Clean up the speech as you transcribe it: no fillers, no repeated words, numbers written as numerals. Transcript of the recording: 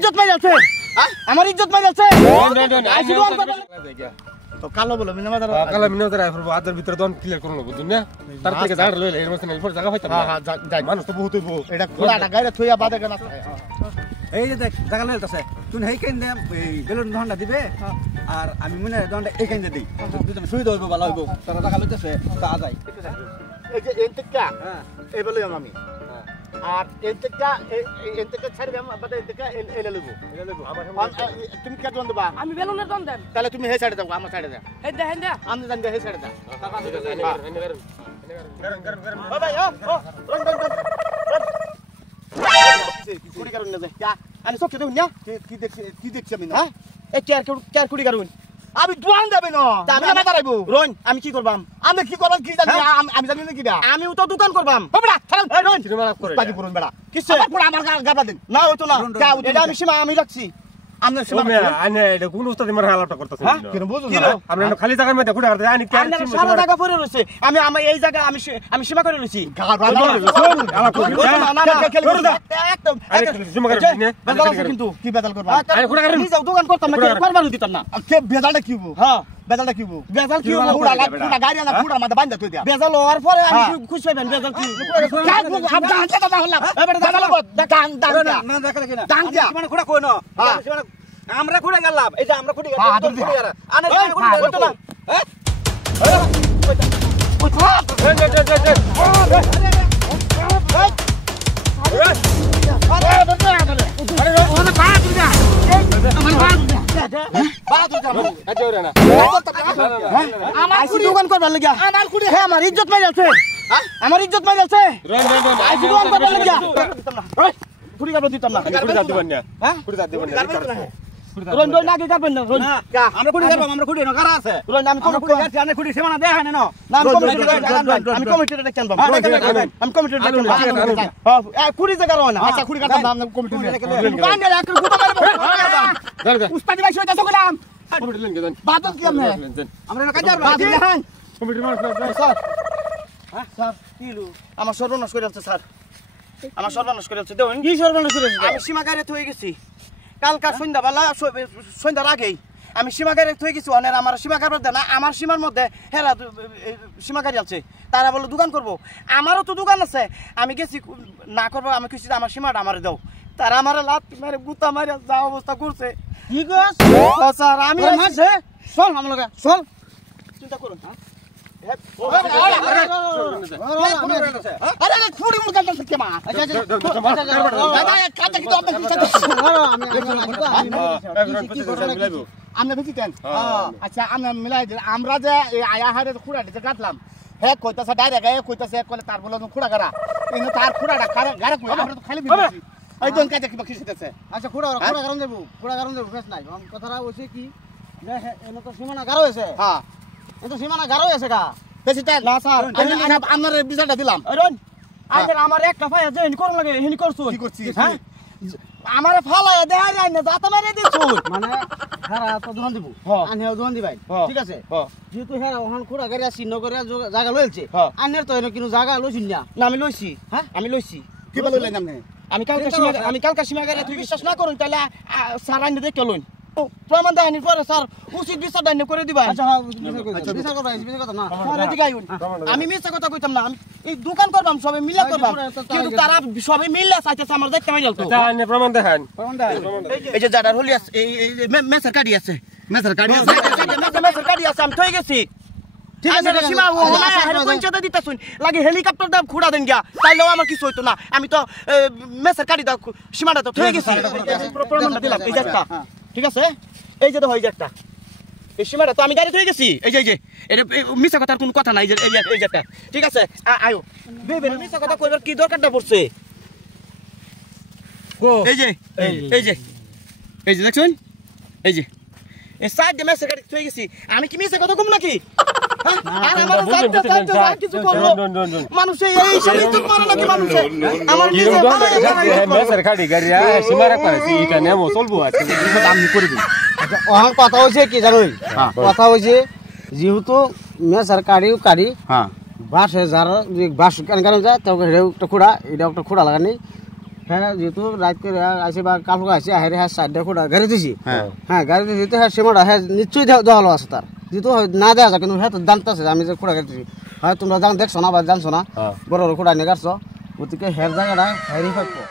ইজ্জত মাই যাচ্ছে আমার ইজ্জত মাই যাচ্ছে তো কালো বলো মিনামাদার কালো মিনামাদার আইফরবো আদার ভিতরে দন ক্লিয়ার করলো বুঝুন না তার থেকে জায়গা লইলে এর মধ্যে এরপর জায়গা পাইতাম হ্যাঁ হ্যাঁ যাই মানুষ তো বহুত হইবো এটা খোলাটা গায়রে থইয়া বাদে কেন এই যে দেখ জায়গা লইতাছে তুই হেই কেন এই বেলুন ধন্ডা দিবে আর আমি মনে ধন্ডা এই কেন দেই তুই তুমি সুই দইবো ভালো হইবো তারা জায়গা লইতাছে তা যাই এই যে এনতেকা এই বলি আমি আর এনতেকা ছাড়বে বাদে এনতেকা এলে লইবো তুমি কে দন দেবা আমি বেলুনের দন দেন তাহলে তুমি হে সাইডে দাও আমার সাইডে দাও এই দেখেন দে আমি জানি হে সাইডে দাও গরম ও ভাই ও কুড়ি কারণ না যা আমি সব খেতে না কি দেখছি আমি না হ্যাঁ এই কেয়ার কুড়ি কারণ আমি দোয়ান দেবে না আমি না দাঁড়াইবো রোন আমি কি করবাম আমি কি করবাম কি জানি আমি জানি না কিডা আমি তো দোকান করবাম বেটা থাম এই রোন সিনেমা করে বাকি পুরন বেটা কিসে আমার গাবা দিন না হইতো না এটা আমি সীমা আমি রাখছি আমনে সীমা আনে এটা কোন উস্তাদি মার হালাটা করতেছেন কেন বুঝুন না আমরা খালি জায়গার মধ্যে ঘুরে আর জানি কেন সারা জায়গা পড়ে রইছে আমি এই জায়গা আমি সীমা করে লইছি কিন্তু কি বেদাল করবা যাও দোকান করতাম না করবার দিতাম না কে বেদালটা কি হবো হ্যাঁ বেদালটা কি হবো বেদাল কি হবো পুরা গাড়ি না পুরা মাথা বান্ধা তুই দিয়া বেজাল হওয়ার পরে আমি খুশি হইবেন বেজাল কি আপ জানতে দাদা হলাম এবারে দাদা দাদা না দেখা কি না মানে খুঁড়া কই না আমরা খুঁড়ে গেলাম এই যে আমরা খুঁড়ে গেলাম খুঁড়ে গেলাম আনে খুঁড়ে গেলাম না হ্যাঁ আমার ইজ্জত মাই যাচ্ছে আমার ইজ্জত মাই যাচ্ছে খুঁড়ি কাটবো দিতাম না রোন রোন নাকি কাটবেন না রোন আমরা খুঁড়ে গেলাম আমরা খুঁড়ে না কারা আছে রোন আমি খুঁড়ে গেছি আমরা খুঁড়ে সীমানা দেখায় না আমি কমিটিতে দেখতাম আমি কমিটিতে দেখতাম হ্যাঁ খুঁড়ি জায়গা রয় না আচ্ছা খুঁড়ি কাটতাম না কমিটিতে উস্তাদি ভাই সইতা সকলাম বাদল কি আমরা না কাজার বাদল দেখান কমিটির মানুষ স্যার হ্যাঁ স্যার কিলো আমার সর্বনাশ করে আছে স্যার আমার সর্বনাশ করে আছে দেখুন কি সর্বনাশ করে আছে আমি সীমা গাড়ি থই গেছি কালকা সন্ধ্যাবেলা সন্ধ্যার আগেই আমি সীমা গাড়ি থই গেছি অনেক আমার সীমা কারবার দেয় না আমার সীমার মধ্যে হেরা সীমা গাড়ি আছে তারা বলে দোকান করবো আমারও তো দোকান আছে আমি গেছি না করবো আমি কিছু আমার সীমাটা আমার দাও তারা আমার লাত মেরে গুতা মারে যা অবস্থা করছে কি গছ স্যার আমি চল আমার লগে চল চিন্তা করুন আচ্ছা আমরা যে আয়াহারে খুঁড়া দিতে কাটলাম হ্যাঁ কইতাছে ডাইরেক্ট কইতাছে তার বলে খুঁড়া গাড়া কিন্তু তার খুঁড়াটা গাড়া আমরা তো খালি এই দোন কাজে কিবা কিসিতেছে আচ্ছা খুঁড়া কারণ দেব খুঁড়া কারণ দেব বেশ নাই কথাটা হইছে কি এনে তো সীমানা গারো হইছে হ্যাঁ এত সীমানা গারো হইছে গা বেশি টাইম না স্যার আমি আপনার বিচারটা দিলাম রন আমার একটা ফায়া যে হিনি করন লাগে হিনি করছু কি করছিস হ্যাঁ আমারে ফালায়া দেখাই রাই না দাতা মারি দিছু মানে হারা তো দোকান দিব আনিও দোকান দিবাই ঠিক আছে যেহেতু হেরা ওখান খুঁড়া গাড়ি আসি নগরে জায়গা লইছে আনের তো এনে কিনো জায়গা লইছিন না আমি লইছি হ্যাঁ আমি লইছি কি বলে লইলাম না আমি কালকা সীমা গাড়ি তুই বিশ্বাস না করুন তাহলে স্যার আইনে দেখে লইন প্রমাণ দেখানির পরে স্যার উচিত বিচার দান্য করে দিবা আচ্ছা বিচার করবা বিচার কথা না আমি মিথ্যা কথা কইতাম না আমি এই দোকান করবাম সবাই মিলে করবাম কিন্তু তারা সবাই মিলে চাইতেছে আমার দেখতে পাই তো প্রমাণ দেখান এই যে জাডার হলি আছে এই মেসের কাটি আছে মেসের কাটি আছে আমি থই গেছি ঠিক আছে সীমা ও না হেরে পঞ্চায়েত দিতা শুন লাগে হেলিকপ্টার দাম খুঁড়া দেন গিয়া তাইলেও আমার কিছু হইতো না আমি তো মেসের কাটি দাও সীমাটা তো থই গেছি প্রমাণ দিলাম এই একটা ঠিক আছে এই যে তো হই যে একটা এই সীমাটা তো আমি গাড়ি থই গেছি এই যে এটা মিছা কথার কোনো কথা নাই এই যে একটা ঠিক আছে আয়ো বেবে মিছা কথা কইবার কি দরকারটা পড়ছে এই যে দেখছুন এই যে এই সাইড দে মেসের গাড়ি থই গেছি আমি কি মিছা কথা কম নাকি মানুষে এই শরীর তো মারা নাকি মানুষে আমার মেসের গাড়ি গাড়ি সীমারা করেছি এটা নেমো চলবো আজকে আমি করে দিই ওখান কথা হইছে কি জানোই কথা হইছে যেহেতু মেসের গাড়ি হ্যাঁ বাস যারা বাস কারণ যায় তো একটা খুঁড়া এটা একটা খুঁড়া লাগানি হ্যাঁ যেহেতু রাত করে আসে বা কালকে আসে হেরে হ্যাঁ সাইডটা খোঁড়া গাড়ি দিছি হ্যাঁ গাড়ি দিছি তো হ্যাঁ সীমাটা হ্যাঁ নিশ্চয়ই দেওয়া আছে তার যেহেতু না দেওয়া যায় কিন্তু হ্যাঁ তো জানতেছে আমি যে খোঁড়া গাড়ি দিছি হয় তোমরা দেখছো না বা জানছো না বড় বড় খোঁড়া নিয়ে গাড়ছো গতিকে হের জায়গাটা হেরি থাকবো